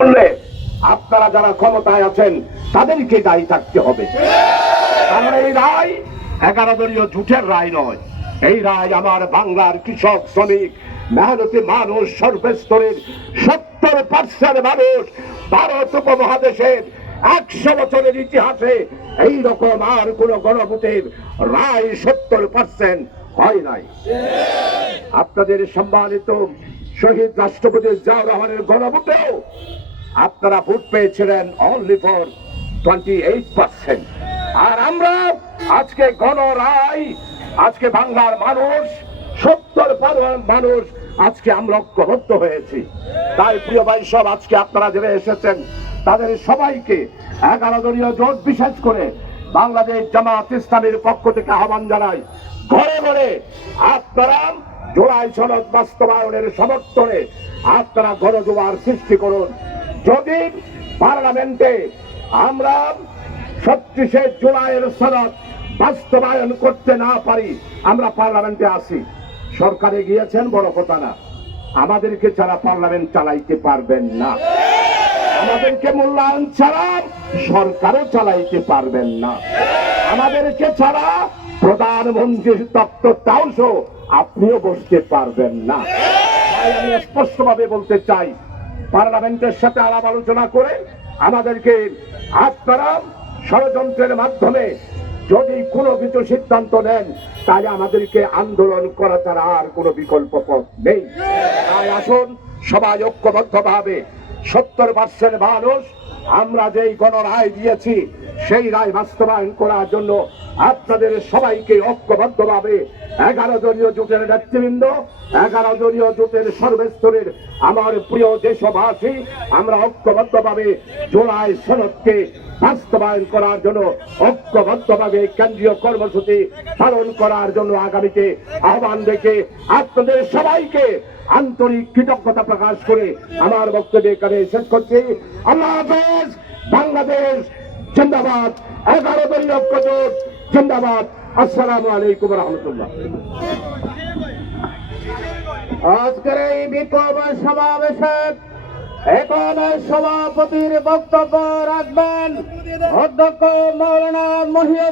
করলে আপনারা যারা ক্ষমতায় আছেন তাদেরকে দায়ী থাকতে হবে। কারণ এই রায় 11 দলীয় জোটের রায় নয়, এই রায় আমার বাংলার কৃষক, শ্রমিক, মেহনতি মানুষ, সর্বস্তরের 70% মানুষ, ভারত উপমহাদেশের 100 বছরের ইতিহাসে এইরকম আর কোন গণভোটের রায় 70% হয় নাই। আপনাদের সম্মানিত শহীদ রাষ্ট্রপতি জিয়াউর রহমানের গণভোটেও আপনারা ভোট পেয়েছিলেন অনলি ফর 28%। আর আমরা আজকে গণরায়, আজকে বাংলার মানুষ 70% মানুষ আজকে আমরা ঐক্যবদ্ধ হয়েছি। তাই প্রিয় ভাই সব, আজকে আপনারা যারা এসেছেন তাদের সবাইকে 11 দলীয় জোট বিশেষ করে বাংলাদেশ জামাত ইসলামের পক্ষ থেকে আহ্বান জানাই, ঘরে ঘরে আপনারা জুলাই সনদ বাস্তবায়নের সমর্থনে আপনারা গণজোয়ার সৃষ্টি করুন। যদি পার্লামেন্টে আমরা 36শে জুলাইয়ের সনদ বাস্তবায়ন করতে না পারি, আমরা পার্লামেন্টে আসি, সরকারে গিয়েছেন বড় কথা না, আমাদেরকে ছাড়া পার্লামেন্ট চালাইতে পারবেন না, আমাদেরকে মূল্যায়ন ছাড়া সরকারও চালাইতে পারবেন না, আমাদেরকে ছাড়া প্রধানমন্ত্রীর দপ্তরটাও আপনিও বসতে পারবেন না। তাই আমি স্পষ্টভাবে বলতে চাই, পার্লামেন্টের সাথে আলাপ আলোচনা করে আমাদেরকে আপনারা ষড়যন্ত্রের মাধ্যমে যদি কোনো কিছু সিদ্ধান্ত নেন, তাহলে আমাদেরকে আন্দোলন করা ছাড়া আর কোনো বিকল্প পথ নেই। তাই আসুন সবাই ঐক্যবদ্ধভাবে 70% মানুষ আমরা যেই গণরায় দিয়েছি সেই রায় বাস্তবায়ন করার জন্য আপনাদের সবাইকে ঐক্যবদ্ধভাবে 11 দলীয় জোটের নেতৃবৃন্দ, 11 দলীয় জোটের সর্বস্তরের আমার প্রিয় দেশবাসী, আমরা ঐক্যবদ্ধভাবে জুলাই সনদকে বাস্তবায়ন করার জন্য ঐক্যবদ্ধভাবে কেন্দ্রীয় কর্মসূচি পালন করার জন্য আগামীতে আহ্বান রেখে আপনাদের সবাইকে আন্তরিক কৃতজ্ঞতা প্রকাশ করে আমার বক্তব্য এখানে শেষ করছি। আল্লাহ হাফেজ। বাংলাদেশ জিন্দাবাদ। 11 দলীয় জোট জিন্দাবাদ। আসসালামু আলাইকুম রহমতুল্লাহ। আজকের এই বিক্ষোভ সমাবেশে এখন সভাপতির বক্তব্য রাখবেন অধ্যক্ষ মাওলানা মহিউদ্দিন।